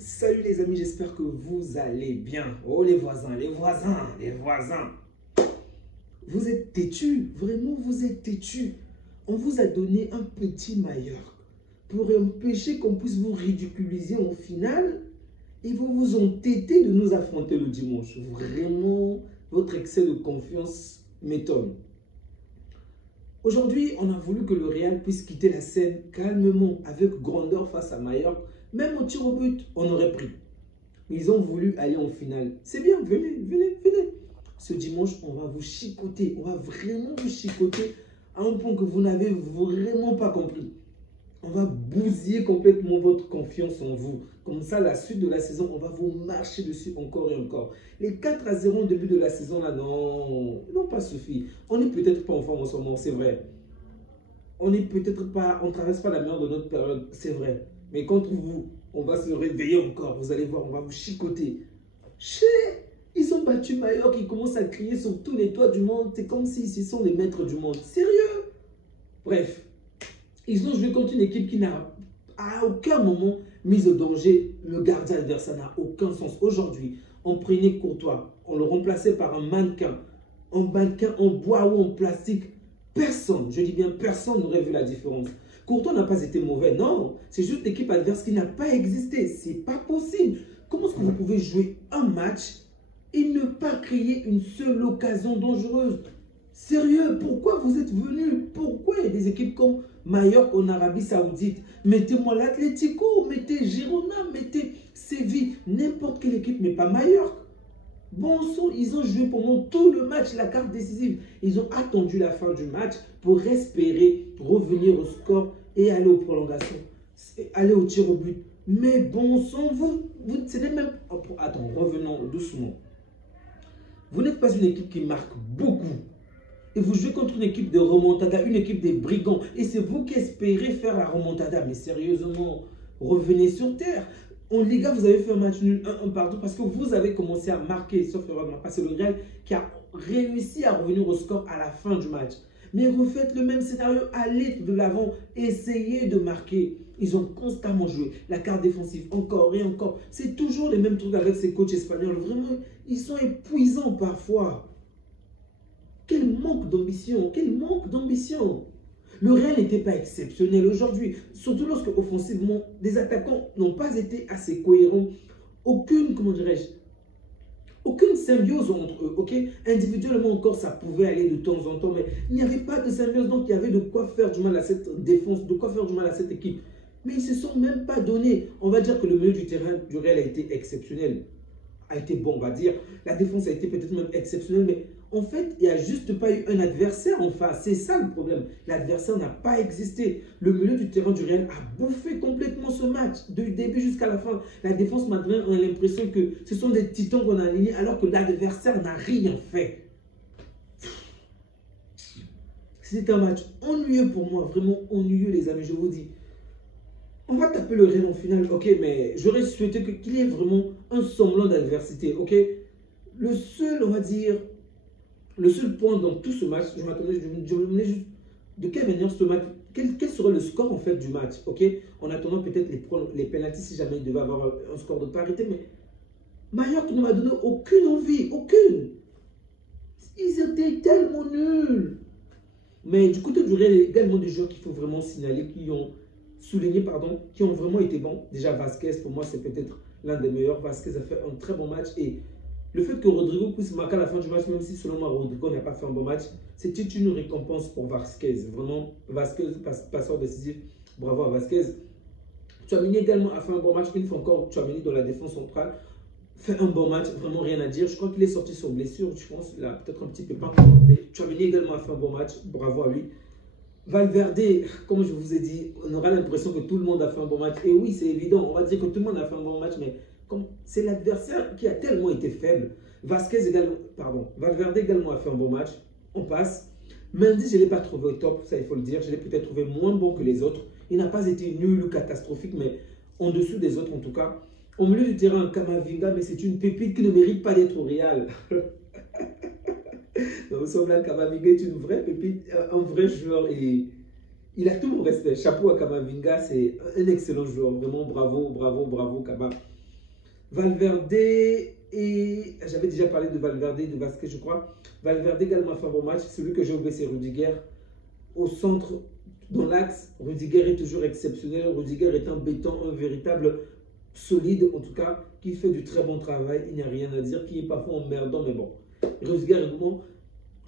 Salut les amis, j'espère que vous allez bien. Oh les voisins, les voisins, les voisins. Vous êtes têtus, vraiment vous êtes têtus. On vous a donné un petit Mallorca pour empêcher qu'on puisse vous ridiculiser en finale. Et vous vous entêtez de nous affronter le dimanche. Vraiment, votre excès de confiance m'étonne. Aujourd'hui, on a voulu que le Real puisse quitter la scène calmement, avec grandeur face à Mallorca. Même au tir au but, on aurait pris. Ils ont voulu aller en finale. C'est bien, venez, venez, venez. Ce dimanche, on va vous chicoter. On va vraiment vous chicoter à un point que vous n'avez vraiment pas compris. On va bousiller complètement votre confiance en vous. Comme ça, la suite de la saison, on va vous marcher dessus encore et encore. Les 4-0 au début de la saison, là, non, n'ont pas suffi. On n'est peut-être pas en forme en ce moment, c'est vrai. On n'est peut-être pas, on ne traverse pas la meilleure de notre période, c'est vrai. Mais contre vous, on va se réveiller encore. Vous allez voir, on va vous chicoter. Ils ont battu Mallorca, ils commencent à crier sur tous les toits du monde. C'est comme si ce sont les maîtres du monde. Sérieux? Bref, ils ont joué contre une équipe qui n'a à aucun moment mis au danger le gardien adverse. Ça n'a aucun sens. Aujourd'hui, on prenait Courtois, on le remplaçait par un mannequin en bois ou en plastique. Personne, je dis bien personne, n'aurait vu la différence. Courtois n'a pas été mauvais, non. C'est juste l'équipe adverse qui n'a pas existé. C'est pas possible. Comment est-ce que vous pouvez jouer un match et ne pas créer une seule occasion dangereuse? Sérieux, pourquoi vous êtes venus? Pourquoi il y a des équipes comme Mallorca en Arabie Saoudite? Mettez-moi l'Atlético, mettez Girona, mettez Séville, n'importe quelle équipe, mais pas Mallorca. Bon sang, ils ont joué pendant tout le match, la carte décisive. Ils ont attendu la fin du match pour espérer revenir au score et aller aux prolongations, aller au tir au but. Mais bon sang, ce n'est même... Attends, revenons doucement. Vous n'êtes pas une équipe qui marque beaucoup. Et vous jouez contre une équipe de remontada, une équipe des brigands. Et c'est vous qui espérez faire la remontada. Mais sérieusement, revenez sur terre. En Liga, vous avez fait un match nul 1-1 partout parce que vous avez commencé à marquer, sauf erreur de ma part. C'est le Real qui a réussi à revenir au score à la fin du match. Mais refaites le même scénario, allez de l'avant, essayez de marquer. Ils ont constamment joué la carte défensive, encore et encore. C'est toujours les mêmes trucs avec ces coachs espagnols. Vraiment, ils sont épuisants parfois. Quel manque d'ambition, quel manque d'ambition. Le Real n'était pas exceptionnel aujourd'hui, surtout lorsque offensivement, les attaquants n'ont pas été assez cohérents. Aucune, comment dirais-je, aucune symbiose entre eux, ok? Individuellement encore, ça pouvait aller de temps en temps, mais il n'y avait pas de symbiose, donc il y avait de quoi faire du mal à cette défense, de quoi faire du mal à cette équipe. Mais ils ne se sont même pas donnés. On va dire que le milieu du terrain du Real a été exceptionnel. A été bon, on va dire. La défense a été peut-être même exceptionnelle, mais en fait, il n'y a juste pas eu un adversaire en face. C'est ça le problème. L'adversaire n'a pas existé. Le milieu du terrain du Real a bouffé complètement ce match, du début jusqu'à la fin. La défense madrilène, on a l'impression que ce sont des titans qu'on a alignés, alors que l'adversaire n'a rien fait. C'était un match ennuyeux pour moi, vraiment ennuyeux, les amis, je vous dis. On va taper le Real en finale, ok, mais j'aurais souhaité qu'il y ait vraiment un semblant d'adversité, ok. Le seul, on va dire, le seul point dans tout ce match, je me demandais juste de quelle manière ce match, quel serait le score en fait du match, ok. En attendant peut-être les pénaltys si jamais il devait avoir un score de parité, mais Mallorca ne m'a donné aucune envie, aucune. Ils étaient tellement nuls. Mais du côté du Real, il y a également des joueurs qu'il faut vraiment signaler, qui ont vraiment été bons. Déjà Vasquez, pour moi, c'est peut-être l'un des meilleurs. Vasquez a fait un très bon match et le fait que Rodrigo puisse marquer à la fin du match, même si selon moi Rodrigo n'a pas fait un bon match, c'était une récompense pour Vasquez. Vraiment, Vasquez, passeur décisif, bravo à Vasquez. Tchouaméni également a fait un bon match. Une fois encore, Tchouaméni dans la défense centrale fait un bon match, vraiment rien à dire. Je crois qu'il est sorti sur blessure, je pense, il a peut-être un petit pépin. Mais Tchouaméni également a fait un bon match, bravo à lui. Valverde, comme je vous ai dit, on aura l'impression que tout le monde a fait un bon match. Et oui, c'est évident, on va dire que tout le monde a fait un bon match, mais c'est l'adversaire qui a tellement été faible. Valverde également a fait un bon match. On passe. Mendy, je ne l'ai pas trouvé au top, ça il faut le dire. Je l'ai peut-être trouvé moins bon que les autres. Il n'a pas été nul ou catastrophique, mais en dessous des autres en tout cas. Au milieu du terrain, Camavinga, mais c'est une pépite qui ne mérite pas d'être au Real. Camavinga est une vraie pépite, un vrai joueur et il a tout mon respect. Chapeau à Camavinga, c'est un excellent joueur. Vraiment bravo, bravo, bravo Cama. Valverde et... J'avais déjà parlé de Valverde et de Vasquez, je crois. Valverde également a fait un bon match. Celui que j'ai oublié, c'est Rudiger. Au centre, dans l'axe, Rudiger est toujours exceptionnel. Rudiger est un béton, un véritable solide, en tout cas, qui fait du très bon travail. Il n'y a rien à dire, qui est parfois emmerdant, mais bon.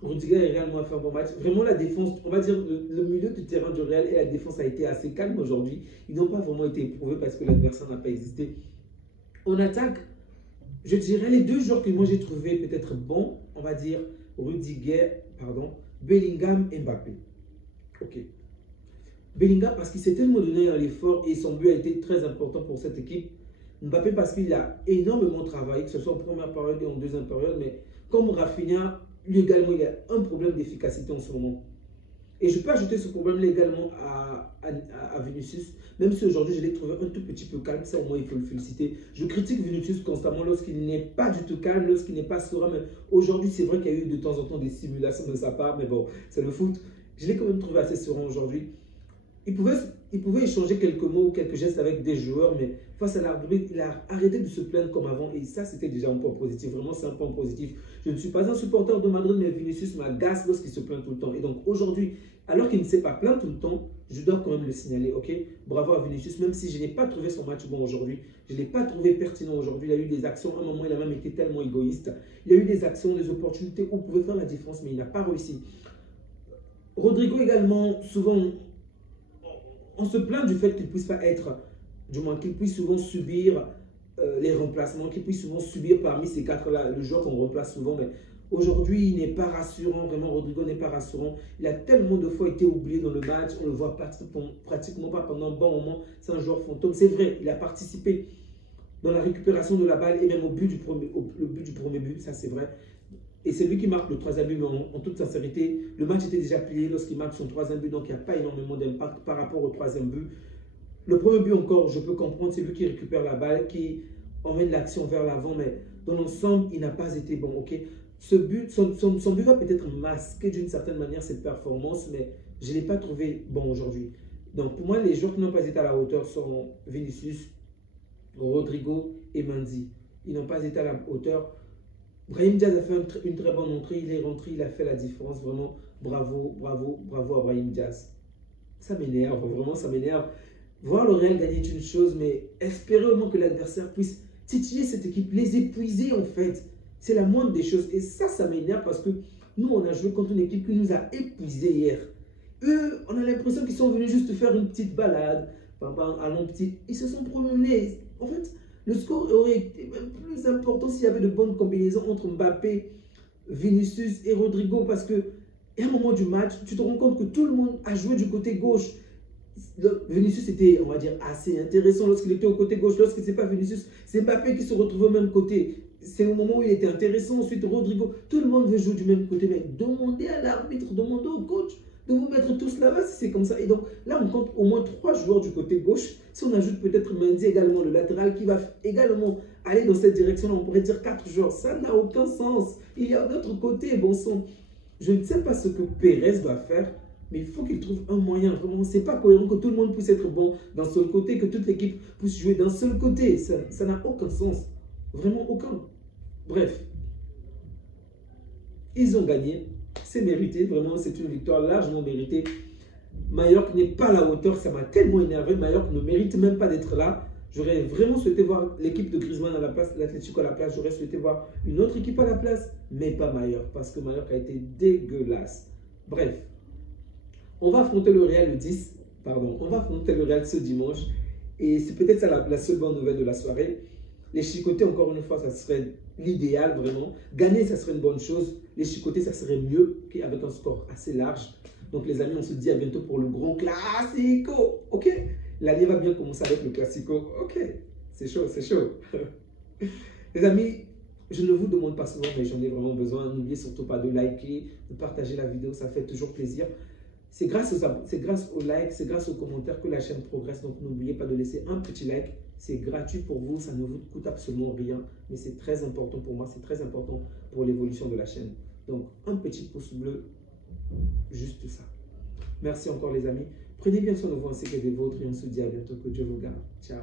Rudiger est réellement fait un bon match. Vraiment, la défense, on va dire, le milieu du terrain du Real et la défense a été assez calme aujourd'hui. Ils n'ont pas vraiment été éprouvés parce que l'adversaire n'a pas existé. En attaque, je dirais les deux joueurs que moi j'ai trouvé peut-être bons, on va dire Rudiger, pardon, Bellingham et Mbappé. Ok. Bellingham parce qu'il s'est tellement donné à l'effort et son but a été très important pour cette équipe. Mbappé parce qu'il a énormément travaillé, que ce soit en première période et en deuxième période, mais comme Rafinha, lui également, il a un problème d'efficacité en ce moment. Et je peux ajouter ce problème-là également à Vinicius, même si aujourd'hui je l'ai trouvé un tout petit peu calme, ça au moins il faut le féliciter. Je critique Vinicius constamment lorsqu'il n'est pas du tout calme, lorsqu'il n'est pas serein, mais aujourd'hui c'est vrai qu'il y a eu de temps en temps des simulations de sa part, mais bon, c'est le foot. Je l'ai quand même trouvé assez serein aujourd'hui. Il pouvait échanger quelques mots ou quelques gestes avec des joueurs, mais face à l'arbitre, il a arrêté de se plaindre comme avant. Et ça, c'était déjà un point positif. Vraiment, c'est un point positif. Je ne suis pas un supporter de Madrid, mais Vinicius m'agace lorsqu'il se plaint tout le temps. Et donc aujourd'hui, alors qu'il ne s'est pas plaint tout le temps, je dois quand même le signaler. Ok, bravo à Vinicius, même si je n'ai pas trouvé son match bon aujourd'hui. Je ne l'ai pas trouvé pertinent aujourd'hui. Il a eu des actions. À un moment, il a même été tellement égoïste. Il a eu des actions, des opportunités où il pouvait faire la différence, mais il n'a pas réussi. Rodrigo également, souvent, on se plaint du fait qu'il ne puisse pas être, du moins qu'il puisse souvent subir les remplacements, qu'il puisse souvent subir parmi ces quatre-là, le joueur qu'on remplace souvent. Mais aujourd'hui, il n'est pas rassurant, vraiment, Rodrigo n'est pas rassurant. Il a tellement de fois été oublié dans le match, on ne le voit pratiquement pas pendant un bon moment. C'est un joueur fantôme. C'est vrai, il a participé dans la récupération de la balle et même au but du premier but, ça c'est vrai. Et c'est lui qui marque le troisième but, mais en toute sincérité, le match était déjà plié lorsqu'il marque son troisième but, donc il n'y a pas énormément d'impact par rapport au troisième but. Le premier but encore, je peux comprendre, c'est lui qui récupère la balle, qui emmène l'action vers l'avant, mais dans l'ensemble, il n'a pas été bon. Okay, ce but, son but va peut-être masquer d'une certaine manière cette performance, mais je ne l'ai pas trouvé bon aujourd'hui. Donc pour moi, les joueurs qui n'ont pas été à la hauteur sont Vinicius, Rodrigo et Mendy. Ils n'ont pas été à la hauteur. Brahim Diaz a fait une très bonne entrée, il est rentré, il a fait la différence, vraiment bravo, bravo, bravo à Brahim Diaz. Ça m'énerve, vraiment ça m'énerve. Voir le Real gagner est une chose, mais espérer au moins que l'adversaire puisse titiller cette équipe, les épuiser en fait. C'est la moindre des choses. Et ça m'énerve parce que nous, on a joué contre une équipe qui nous a épuisés hier. Eux, on a l'impression qu'ils sont venus juste faire une petite balade, allons petit. Ils se sont promenés. En fait, le score aurait été même plus important s'il y avait de bonnes combinaisons entre Mbappé, Vinicius et Rodrigo. Parce que, à un moment du match, tu te rends compte que tout le monde a joué du côté gauche. Vinicius était, on va dire, assez intéressant lorsqu'il était au côté gauche. Lorsque ce n'est pas Vinicius, c'est Mbappé qui se retrouve au même côté. C'est au moment où il était intéressant. Ensuite, Rodrigo, tout le monde veut jouer du même côté. Mais demandez à l'arbitre, demandez au coach de vous mettre tous là-bas si c'est comme ça. Et donc là, on compte au moins 3 joueurs du côté gauche. Si on ajoute peut-être Mendy également, le latéral, qui va également aller dans cette direction-là, on pourrait dire 4 joueurs. Ça n'a aucun sens. Il y a d'autres côtés, bon sang. Je ne sais pas ce que Pérez doit faire, mais il faut qu'il trouve un moyen. Vraiment, ce n'est pas cohérent que tout le monde puisse être bon d'un seul côté, que toute l'équipe puisse jouer d'un seul côté. Ça n'a aucun sens. Vraiment aucun. Bref. Ils ont gagné. C'est mérité. Vraiment, c'est une victoire largement méritée. Mallorca n'est pas à la hauteur. Ça m'a tellement énervé. Mallorca ne mérite même pas d'être là. J'aurais vraiment souhaité voir l'équipe de Griezmann à la place, l'Atlético à la place. J'aurais souhaité voir une autre équipe à la place, mais pas Mallorca, parce que Mallorca a été dégueulasse. Bref. On va affronter le Real le 10. Pardon. On va affronter le Real ce dimanche. Et c'est peut-être ça la seule bonne nouvelle de la soirée. Les chicotés, encore une fois, ça serait l'idéal, vraiment. Gagner, ça serait une bonne chose. Les chicotés, ça serait mieux qu'avec un score assez large. Donc, les amis, on se dit à bientôt pour le grand classico. OK? L'année va bien commencer avec le classico. OK? C'est chaud, c'est chaud. Les amis, je ne vous demande pas souvent, mais j'en ai vraiment besoin. N'oubliez surtout pas de liker, de partager la vidéo. Ça fait toujours plaisir. C'est grâce aux likes, c'est grâce aux commentaires que la chaîne progresse. Donc, n'oubliez pas de laisser un petit like. C'est gratuit pour vous, ça ne vous coûte absolument rien. Mais c'est très important pour moi, c'est très important pour l'évolution de la chaîne. Donc, un petit pouce bleu, juste ça. Merci encore les amis. Prenez bien soin de vous ainsi que des vôtres et on se dit à bientôt. Que Dieu vous garde. Ciao.